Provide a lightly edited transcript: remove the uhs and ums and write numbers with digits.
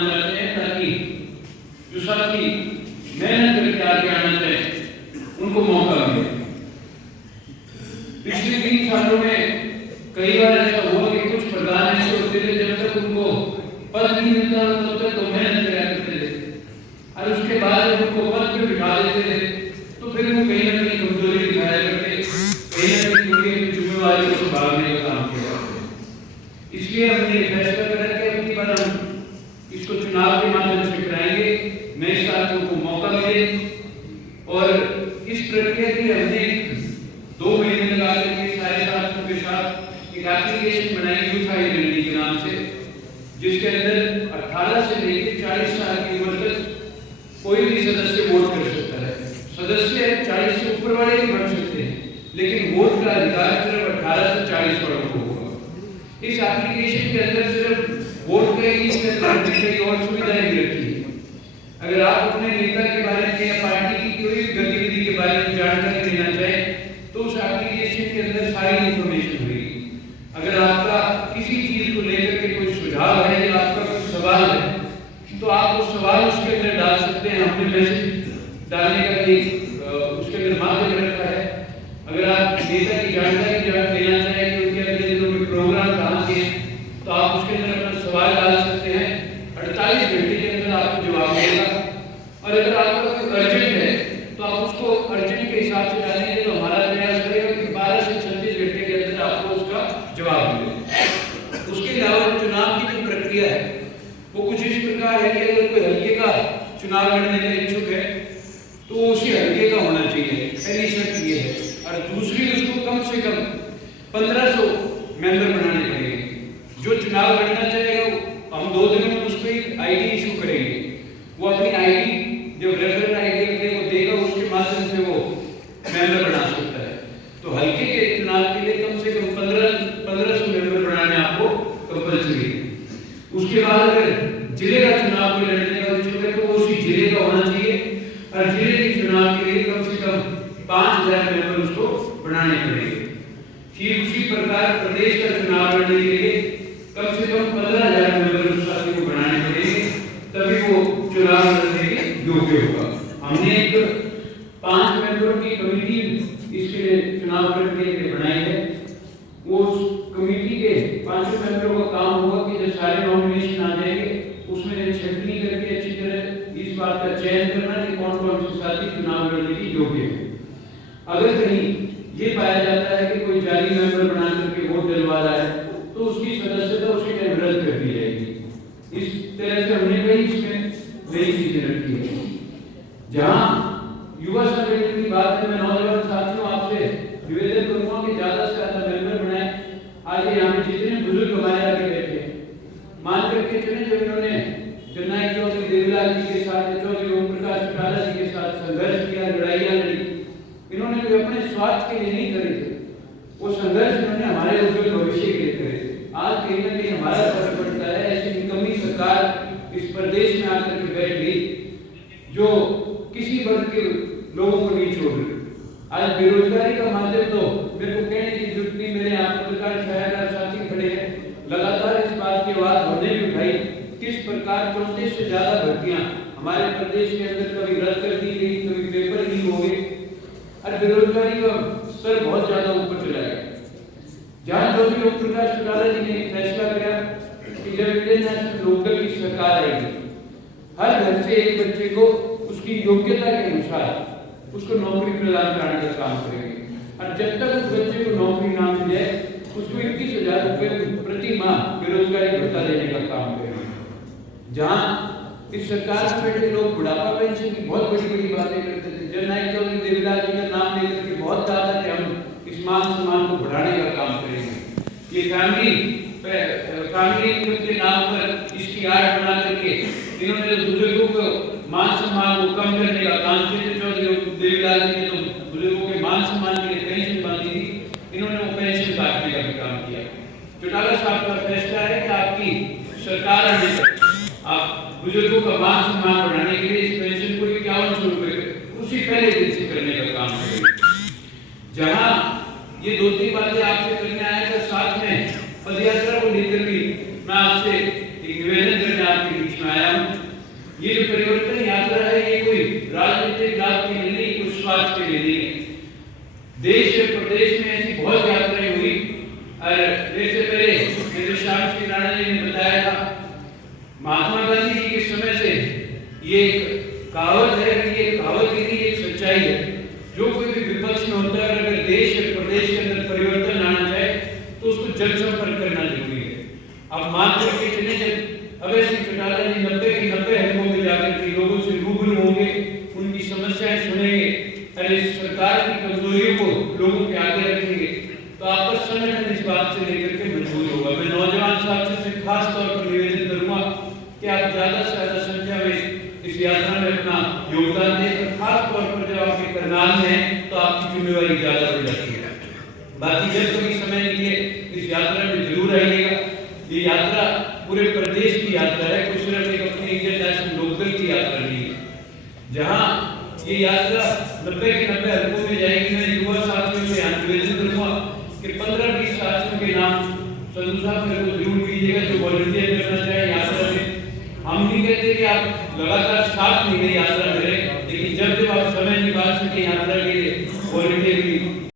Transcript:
करवाना चाहते हैं ताकि जो साथी मेहनत करके आगे आना चाहे उनको मौका मिले। पिछले 3 सालों में कई बार ऐसा हुआ कि कुछ प्रधान ऐसे होते थे जब तक उनको पद नहीं मिलता तब तक तो मेहनत किया करते थे, और उसके बाद जब उनको पद पे बिठा देते थे तो फिर वो कहीं ना कहीं कमजोरी दिखाया करते, कहीं ना कहीं उनकी जिम्मेवारी को भागने का काम किया। इसलिए हमने फैसला करा कि अपनी बार हम इसको चुनाव के माध्यम से कराएंगे, नए साथियों को मौका मिले। और इस प्रक्रिया के लिए हमने 2 महीने लगा करके सारे साथियों के साथ एक एप्लीकेशन बनाई यूथ आइडेंटिटी के नाम से, जिसके अंदर 18 से लेकर 40 साल की उम्र तक कोई भी सदस्य वोट कर सकता है। सदस्य 40 से ऊपर वाले भी बन सकते हैं, लेकिन वोट का अधिकार सिर्फ 18 से 40 वालों को होगा। इस एप्लीकेशन के अंदर सिर्फ वोट करेंगे, इसके अंदर कई और सुविधाएं भी रखी है। अगर आप अपने नेता के बारे में या पार्टी की कोई गतिविधि के बारे में जानकारी लेना चाहें तो उस एप्लीकेशन के अंदर सारी इंफॉर्मेशन होगी। अगर आपका किसी चीज को लेकर के कोई सुझाव है या आपका कोई सवाल है तो आप वो सवाल उसके अंदर डाल सकते हैं। हमने मैसेज डालने का भी उसके अंदर माध्यम रखा है। अगर आप नेता की जानकारी लेना चाहें कि उनके अगले दिनों में प्रोग्राम कहाँ के तो आप उसके अंदर अपना सवाल डाल सकते हैं। 48 घंटे के अंदर आपको जवाब मिलेगा। और अगर आपका कोई अर्जेंट है तो आप उसको अर्जेंट के हिसाब से डालेंगे तो हमारा प्रयास करेगा कि 12 से 36 घंटे के अंदर आपको उसका जवाब मिले। उसके अलावा चुनाव की जो प्रक्रिया है वो कुछ इस प्रकार है कि अगर कोई हल्के का चुनाव लड़ने का इच्छुक है तो उसी हल्के का होना चाहिए, पहली शर्त ये है। और दूसरी, उसको कम से कम 1500 मेंबर बनाने पड़ेंगे। जो चुनाव लड़ना चाहेगा हम 2 दिनों में उसको एक आईडी इशू करेंगे। वो अपनी आईडी जब रेफरल आईडी अपने को देगा उसके माध्यम से वो मेंबर बना सकता है। तो हल्के के चुनाव के लिए कम से कम 1500 मेंबर बनाने आपको कंपल्सरी है। उसके बाद अगर जिले का चुनाव को लड़ने का इच्छुक है तो वो उसी जिले का होना चाहिए, और जिले के चुनाव के लिए कम से कम 5000 मेंबर उसको बनाने पड़ेंगे। ठीक उसी प्रकार प्रदेश का चुनाव लड़ने के लिए कम से कम 15000 मेंबर उस साथी को बनाने पड़ेंगे, तभी वो चुनाव लड़ने के योग्य होगा। हमने एक 5 मेंबरों की कमेटी इसके लिए चुनाव प्रक्रिया के लिए बनाई है। वो कमेटी के 5 मेंबरों का काम होगा कि जब सारे नॉमिनेशन आ जाएंगे उसमें छंटनी करके अच्छी तरह इस बात का चयन करना कि कौन कौन से साथी चुनाव लड़ने के योग्य है। अगर कहीं ये पाया जाता है कि कोई जाली मेंबर बना करके वोट दिलवा रहा है तो उसकी सदस्यता उसके लिए रद्द कर दी जाएगी। इस तरह से हमने कई इसमें नई चीजें रखी है। जहां युवा संगठन की बात है, मैं नौजवान साथियों आपसे निवेदन करूंगा कि ज्यादा से ज्यादा मेंबर बनाए। आज यहाँ पे जितने बुजुर्ग हमारे आगे बैठे हैं, मान करके चले जो इन्होंने जननायक चौधरी देवीलाल जी के साथ, चौधरी ओम प्रकाश चौटाला जी के साथ संघर्ष किया, लड़ाइयाँ लड़ी, इन्होंने कोई अपने स्वार्थ के लिए नहीं करे थे। वो संघर्ष इन्होंने हमारे उज्जवल भविष्य के लिए करे थे। आज कहीं ना कहीं हमारा फर्क पड़ता है, ऐसी निकम्मी सरकार इस प्रदेश में आकर के बैठ गई जो किसी वर्ग के लोगों को नहीं छोड़ रही। आज बेरोजगारी का माध्यम तो मेरे को कहने की जरूरत नहीं, मेरे यहाँ पत्रकार छायादार साथी खड़े हैं, लगातार इस बात की आवाज हमने भी उठाई किस प्रकार 34 से ज्यादा भर्तियां हमारे प्रदेश के अंदर कभी रद्द कर दी गई, कभी पेपर लीक हो गए, और बेरोजगारी का स्तर बहुत ज्यादा ऊपर चला गया। जहां चौधरी ओम प्रकाश चौटाला जी ने फैसला किया कि जब इंडियन नेशनल लोकदल की सरकार आएगी, हर घर से एक बच्चे को उसकी योग्यता के अनुसार उसको नौकरी प्रदान कराने का काम करेंगे, और जब तक उस बच्चे को नौकरी ना मिल जाए उसको 21,000 रुपए प्रति माह बेरोजगारी भत्ता देने का काम करेंगे। जहां इस सरकार में बैठे लोग बुढ़ापा पेंशन की बहुत बड़ी बड़ी बातें करते थे, जननायक चौधरी देवीलाल जी का नाम लेकर के बहुत ज्यादा कि हम इस मान सम्मान को बढ़ाने का काम करेंगे। ये फैमिली इनकम के नाम पर इसकी आड़ बना करके इन्होंने बुजुर्गों को मान सम्मान को कम करने का काम किया। चौधरी देवीलाल जी ने तो बुजुर्गों के मान सम्मान के लिए पेंशन बांधी थी, इन्होंने वो पेंशन काटने का भी काम किया। चौटाला साहब का फैसला है कि आपकी सरकार आने तक आप बुजुर्गों का मान सम्मान बढ़ाने के लिए इस पेंशन को 5100 रुपए उसी पहले दिन से करने का काम करेंगे। जहां ये 2-3 बातें आपसे करने आया था, साथ में पदयात्रा को लेकर भी मैं आपसे एक निवेदन करने आपके बीच में आया हूं। ये जो परिवर्तन यात्रा है ये कोई राजनीतिक लाभ के लिए नहीं, कुछ स्वार्थ के लिए नहीं है। देश और प्रदेश में ऐसी बहुत यात्राएं हुई और जैसे पहले मेरे श्याम श्री राणा जी ने बताया था, महात्मा गांधी जी के समय से ये एक कहावत है, ये कहावत ही नहीं, एक सच्चाई है। जो कोई भी विपक्ष में होता है, अगर देश और प्रदेश के अंदर परिवर्तन आना चाहे तो उसको जनसंपर्क करना जरूरी है। आप मान करके चले जाए, अभय सिंह चौटाला जी 90 के 90 हलकों में जाकर के लोगों से रूबरू होंगे, उनकी समस्याएं सुनेंगे और इस सरकार की कमजोरियों को लोगों के आगे रखेंगे, तो आपका संगठन इस बात से लेकर के मजबूत होगा। मैं नौजवान साथियों से खास तौर पर निवेदन करूंगा कि आप ज्यादा से ज्यादा संख्या में इस यात्रा में अपना योगदान दें, और खास तौर पर जब आपके करनाल में है तो आपकी जिम्मेवारी ज्यादा बढ़ जाती है। बाकी जब कभी समय निकले इस यात्रा में जरूर आइएगा। ये यात्रा पूरे प्रदेश की यात्रा है, कोई सिर्फ एक अपने इंडियन नेशनल लोकदल की यात्रा नहीं है। जहाँ ये यात्रा 90 के 90 हलकों में जाएगी, मैं युवा साथियों से निवेदन करूंगा कि 15-20 साथियों के नाम संधू साहब मेरे को जरूर दीजिएगा जो वॉलंटियर करना चाहे यात्रा में। हम नहीं कहते कि आप लगातार 7 महीने यात्रा करें,